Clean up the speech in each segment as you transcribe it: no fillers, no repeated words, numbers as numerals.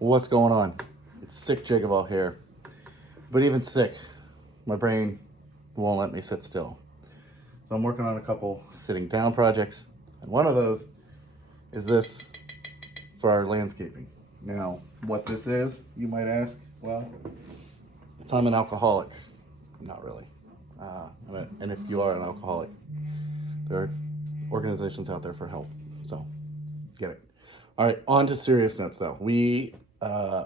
What's going on? It's sick JakeOfALL here. But even sick, my brain won't let me sit still. So I'm working on a couple sitting down projects, and one of those is this for our landscaping. Now, what this is, you might ask? Well, it's I'm an alcoholic. Not really. And if you are an alcoholic, there are organizations out there for help. So, get it. All right, on to serious notes though. We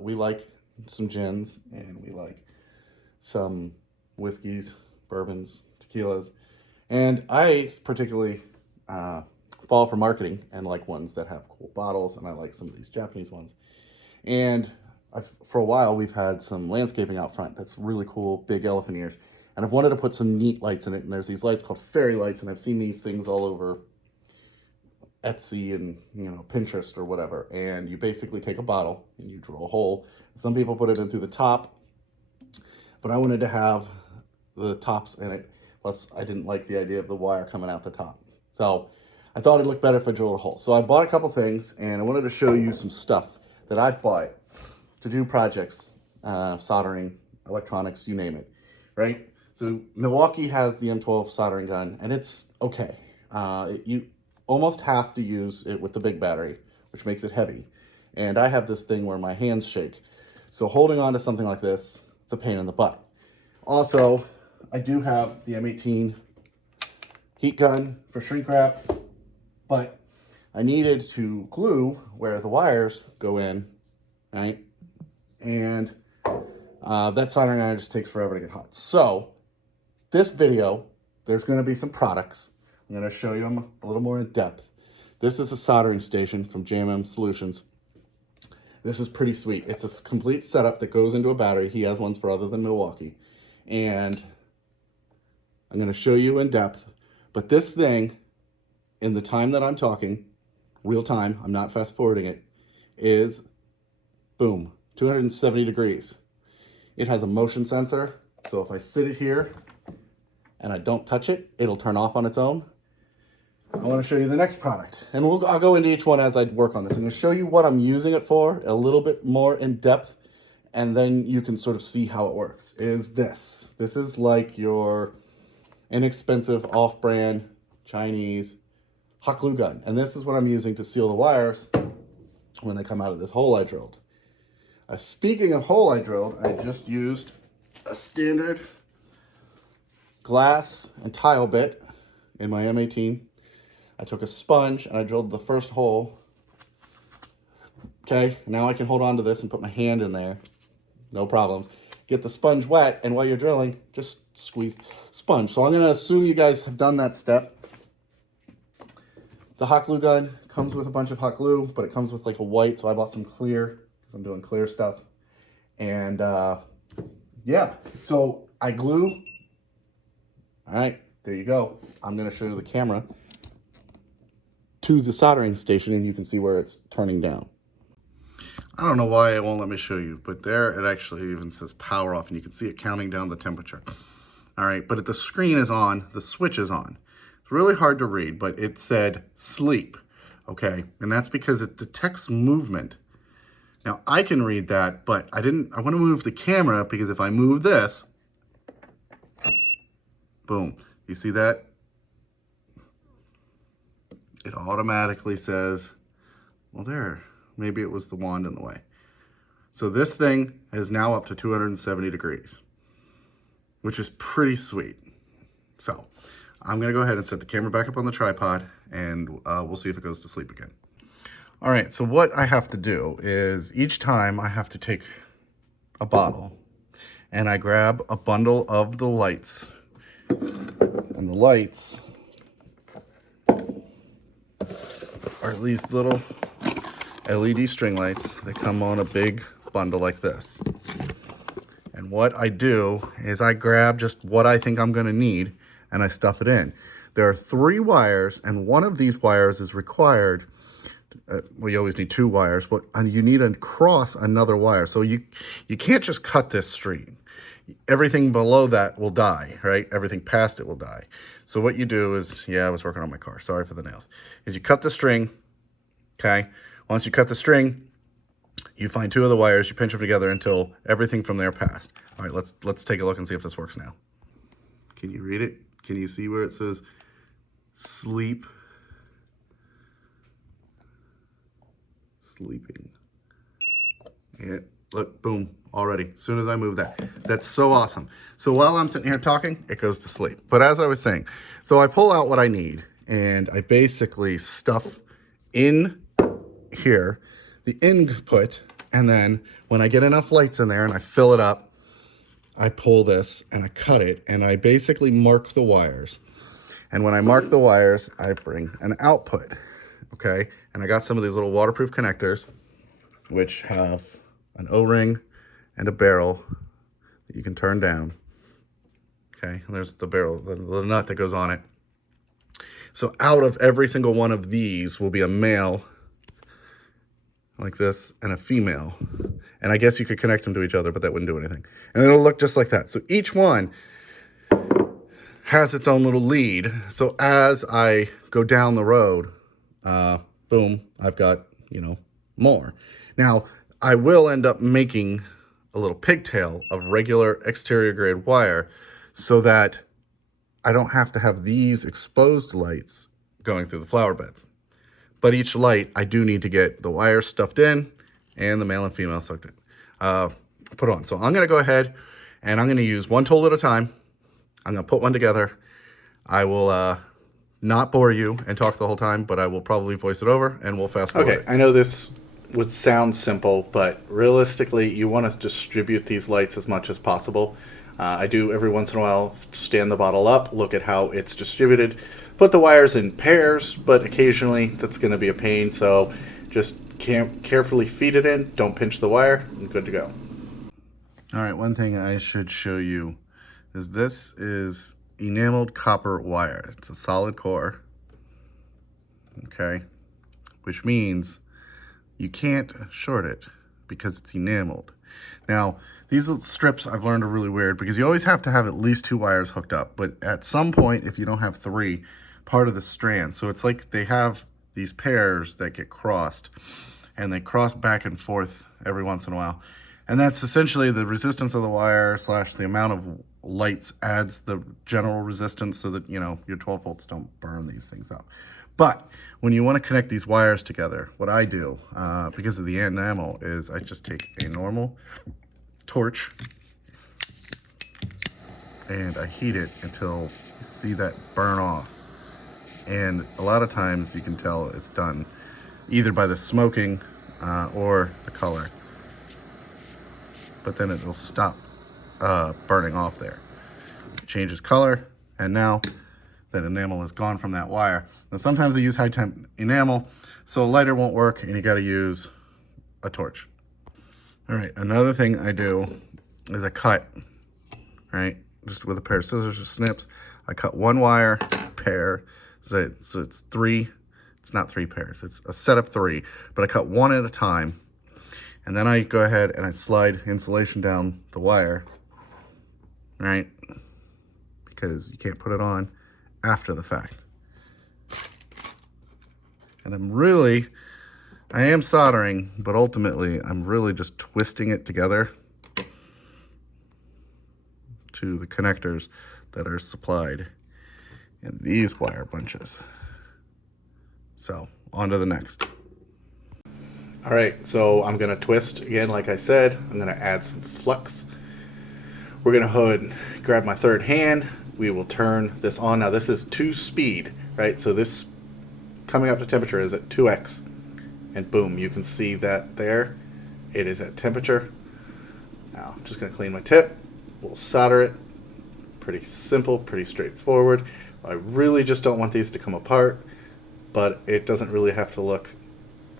like some gins, and we like some whiskeys, bourbons, tequilas, and I particularly fall for marketing and like ones that have cool bottles, and I like some of these Japanese ones. And for a while we've had some landscaping out front that's really cool, big elephant ears, and I've wanted to put some neat lights in it, and there's these lights called fairy lights, and I've seen these things all over Etsy and Pinterest or whatever. And you basically take a bottle and you drill a hole. Some people put it in through the top, but I wanted to have the tops in it. Plus I didn't like the idea of the wire coming out the top, so I thought it'd look better if I drilled a hole. So I bought a couple things, and I wanted to show you some stuff that I've bought to do projects, soldering, electronics, you name it, right? So Milwaukee has the M12 soldering gun, and it's okay. You almost have to use it with the big battery, which makes it heavy. And I have this thing where my hands shake. So holding on to something like this, it's a pain in the butt. Also, I do have the M18 heat gun for shrink wrap, but I needed to glue where the wires go in, right? And that soldering iron just takes forever to get hot. So this video, there's going to be some products. I'm going to show you them a little more in depth. This is a soldering station from JMM Solutions. This is pretty sweet. It's a complete setup that goes into a battery. He has ones for other than Milwaukee. And I'm going to show you in depth. But this thing, in the time that I'm talking, real time, I'm not fast forwarding it, is, boom, 270 degrees. It has a motion sensor. So if I sit it here and I don't touch it, it'll turn off on its own. I want to show you the next product, and I'll go into each one as I work on this. I'm going to show you what I'm using it for a little bit more in depth, and then you can sort of see how it works. This is like your inexpensive off-brand Chinese hot glue gun, and this is what I'm using to seal the wires when they come out of this hole I drilled. Speaking of hole I drilled, I just used a standard glass and tile bit in my M18. I took a sponge and I drilled the first hole. Okay, now I can hold on to this and put my hand in there. No problems. Get the sponge wet, and while you're drilling, just squeeze sponge. So I'm going to assume you guys have done that step. The hot glue gun comes with a bunch of hot glue, but it comes with like a white, so I bought some clear because I'm doing clear stuff. And yeah, so I glue. All right, there you go. I'm going to show you the camera to the soldering station, and you can see where it's turning down. I don't know why it won't let me show you, but there it actually even says power off, and you can see it counting down the temperature. All right, but the screen is on, the switch is on. It's really hard to read, but it said sleep, okay? And that's because it detects movement. Now I can read that, but I want to move the camera, because if I move this, boom, you see that? It automatically says, well, there, maybe it was the wand in the way. So this thing is now up to 270 degrees, which is pretty sweet. So I'm gonna go ahead and set the camera back up on the tripod, and we'll see if it goes to sleep again. All right, so what I have to do is each time I have to take a bottle and I grab a bundle of the lights, and the lights are these little LED string lights that come on a big bundle like this. And what I do is I grab just what I think I'm gonna need, and I stuff it in. There are 3 wires, and one of these wires is required. Well, you always need 2 wires, but you need to cross another wire. So you can't just cut this string. Everything below that will die, right? Everything past it will die. So what you do is, yeah, I was working on my car, sorry for the nails, is you cut the string, okay? Once you cut the string, You find 2 of the wires, you pinch them together until everything from there passed. All right, let's take a look and see if this works now. Can you read it? Can you see where it says sleep? Sleeping. Yeah, look, boom, already, as soon as I move that. That's so awesome. So while I'm sitting here talking, it goes to sleep. But as I was saying, so I pull out what I need, and I basically stuff in here the input, and then when I get enough lights in there and I fill it up, I pull this and I cut it, and I basically mark the wires. And when I mark the wires, I bring an output, okay? And I got some of these little waterproof connectors, which have an O-ring and a barrel that you can turn down, okay? And there's the barrel, the nut that goes on it. So out of every single one of these will be a male like this and a female. And I guess you could connect them to each other, but that wouldn't do anything. And it'll look just like that. So each one has its own little lead. So as I go down the road, boom, I've got, you know, more. Now, I will end up making a little pigtail of regular exterior grade wire so that I don't have to have these exposed lights going through the flower beds. But each light, I do need to get the wire stuffed in and the male and female sucked in, put on. So I'm gonna go ahead and I'm gonna use one tool at a time. I'm gonna put one together. I will not bore you and talk the whole time, but I will probably voice it over and we'll fast forward. Okay, I know this would sound simple, but realistically, you want to distribute these lights as much as possible. I do every once in a while stand the bottle up, look at how it's distributed, put the wires in pairs, but occasionally that's going to be a pain, so just carefully feed it in, don't pinch the wire, and good to go. All right, one thing I should show you is this is enameled copper wire. It's a solid core, okay, which means you can't short it because it's enameled. Now, these little strips I've learned are really weird because you always have to have at least 2 wires hooked up, but at some point, if you don't have 3, part of the strand. So it's like they have these pairs that get crossed, and they cross back and forth every once in a while. And that's essentially the resistance of the wire / the amount of lights adds the general resistance so that, you know, your 12 volts don't burn these things up. But when you want to connect these wires together, what I do, because of the enamel, is I just take a normal torch and I heat it until you see that burn off. And a lot of times you can tell it's done either by the smoking or the color. But then it'll stop burning off there. It changes color, and now that enamel is gone from that wire. Now sometimes I use high temp enamel, so a lighter won't work and you gotta use a torch. All right, another thing I do is I cut, right? Just with a pair of scissors or snips, I cut 1 wire pair, so it's 3, it's not 3 pairs, it's a set of 3, but I cut 1 at a time. And then I go ahead and I slide insulation down the wire, right? Because you can't put it on after the fact. And I am soldering, but ultimately I'm really just twisting it together to the connectors that are supplied in these wire bunches. So on to the next. All right, so I'm gonna twist again, like I said. I'm gonna add some flux. We're gonna grab my third hand. We will turn this on. Now this is 2-speed, right? So this coming up to temperature is at 2x. And boom, you can see that there. It is at temperature. Now I'm just gonna clean my tip. We'll solder it. Pretty simple, pretty straightforward. I really just don't want these to come apart, but it doesn't really have to look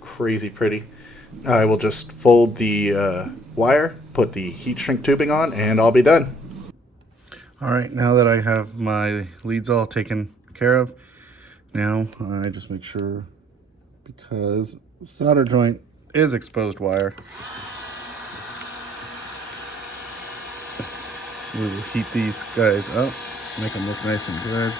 crazy pretty. I will just fold the wire, put the heat shrink tubing on, and I'll be done. All right, now that I have my leads all taken care of, now I just make sure, because the solder joint is exposed wire, we will heat these guys up, make them look nice and good.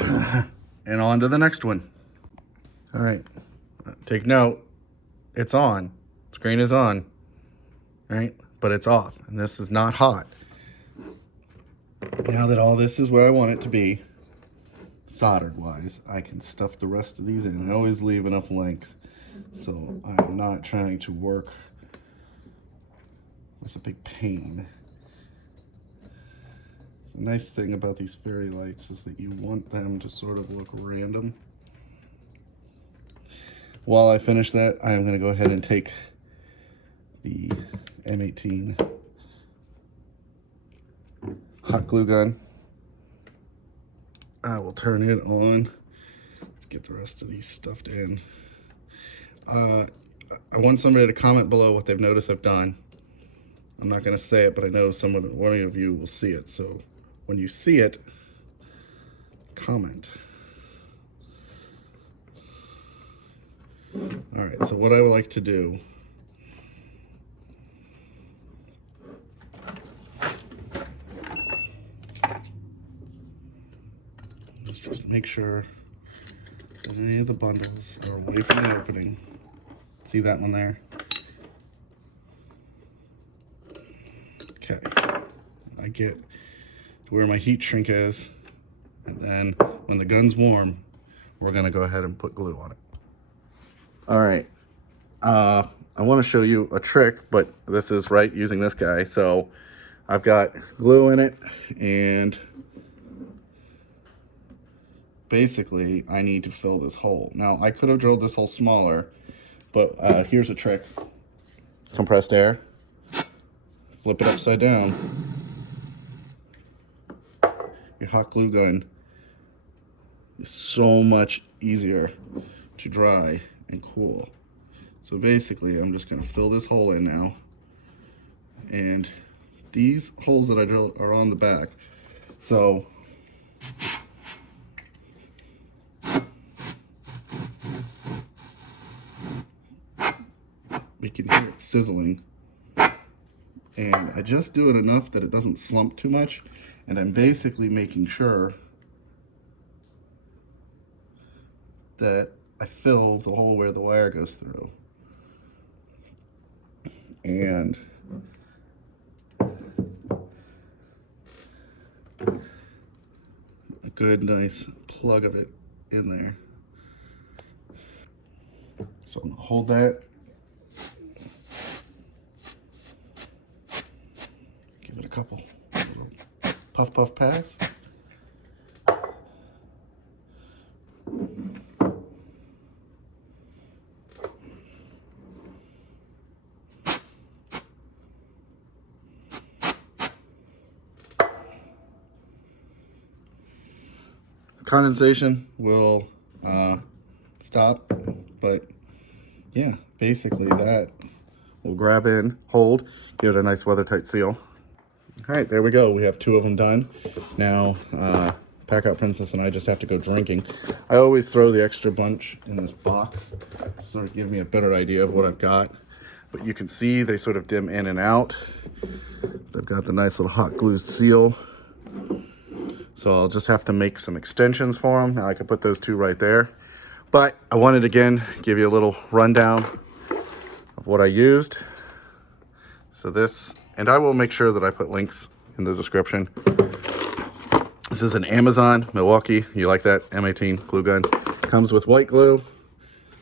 And on to the next one. All right, take note, it's on, screen is on, right? But it's off, and this is not hot. Now that all this is where I want it to be, soldered wise, I can stuff the rest of these in. I always leave enough length, so I'm not trying to work. That's a big pain. The nice thing about these fairy lights is that you want them to sort of look random. While I finish that, I'm going to go ahead and take the M18 hot glue gun. I will turn it on. Let's get the rest of these stuffed in. I want somebody to comment below what they've noticed I've done. I'm not going to say it, but I know one of you will see it. So when you see it, comment. All right, so what I would like to do is just make sure that any of the bundles are away from the opening. See that one there? Okay, I get to where my heat shrink is, and then when the gun's warm, we're gonna go ahead and put glue on it. All right, I wanna show you a trick, but this is right using this guy. So I've got glue in it, and basically I need to fill this hole. Now I could have drilled this hole smaller, but here's a trick. Compressed air, flip it upside down. Your hot glue gun is so much easier to dry and cool. So basically I'm just gonna fill this hole in now, and these holes that I drilled are on the back, so we can hear it sizzling, and I just do it enough that it doesn't slump too much, and I'm basically making sure that I fill the hole where the wire goes through. And a good nice plug of it in there. So I'm gonna hold that, give it a couple little puff packs. Condensation will stop, but yeah, basically that will grab in, hold, give it a nice weather tight seal. All right, there we go. We have 2 of them done. Now, PACKOUT Princess and I just have to go drinking. I always throw the extra bunch in this box to sort of give me a better idea of what I've got. But you can see they sort of dim in and out. They've got the nice little hot glue seal. So I'll just have to make some extensions for them. Now I could put those 2 right there. But I wanted to, again, give you a little rundown of what I used. So this, and I will make sure that I put links in the description. This is an Amazon, Milwaukee. You like that? M18 glue gun. Comes with white glue.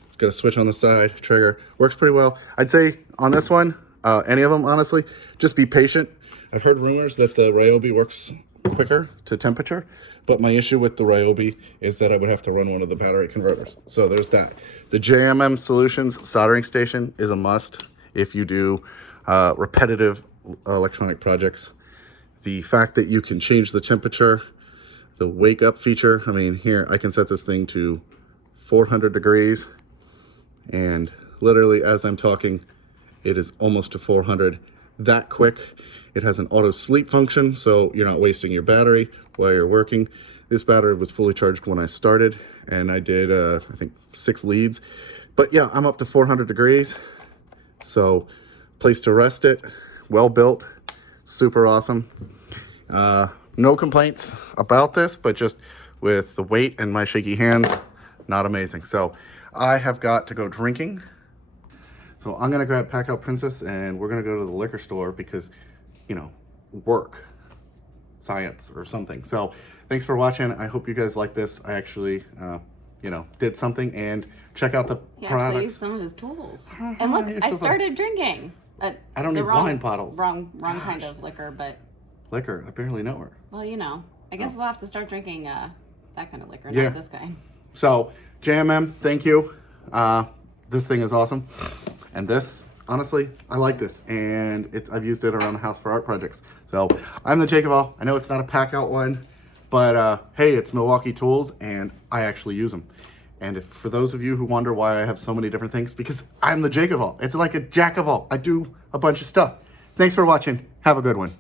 It's got a switch on the side, trigger. Works pretty well. I'd say on this one, any of them, honestly, just be patient. I've heard rumors that the Ryobi works quicker to temperature, but my issue with the Ryobi is that I would have to run one of the battery converters. So there's that. The JMM Solutions soldering station is a must if you do repetitive electronic projects. The fact that you can change the temperature, the wake up feature, I mean, here I can set this thing to 400 degrees, and literally as I'm talking, it is almost to 400 that quick. It has an auto sleep function, so you're not wasting your battery while you're working. This battery was fully charged when I started, and I did, I think, 6 leads. But yeah, I'm up to 400 degrees. So, place to rest it, well built, super awesome. No complaints about this, but just with the weight and my shaky hands, not amazing. So I have got to go drinking. So I'm gonna grab PACKOUT Princess and we're gonna go to the liquor store because, you know, work, science or something. So thanks for watching. I hope you guys like this. I actually, you know, did something, and check out the products. Actually used some of his tools. And look, I started drinking. I don't need wine bottles. Wrong kind of liquor, but... Liquor? I barely know her. Well, you know, I guess we'll have to start drinking that kind of liquor, not this kind. So, JMM, thank you. This thing is awesome. And this, honestly, I like this. And I've used it around the house for art projects. So, I'm the JakeOfALL. I know it's not a PACKOUT one, but hey, it's Milwaukee tools, and I actually use them. And for those of you who wonder why I have so many different things, because I'm the JakeOfALL. It's like a jack of all. I do a bunch of stuff. Thanks for watching. Have a good one.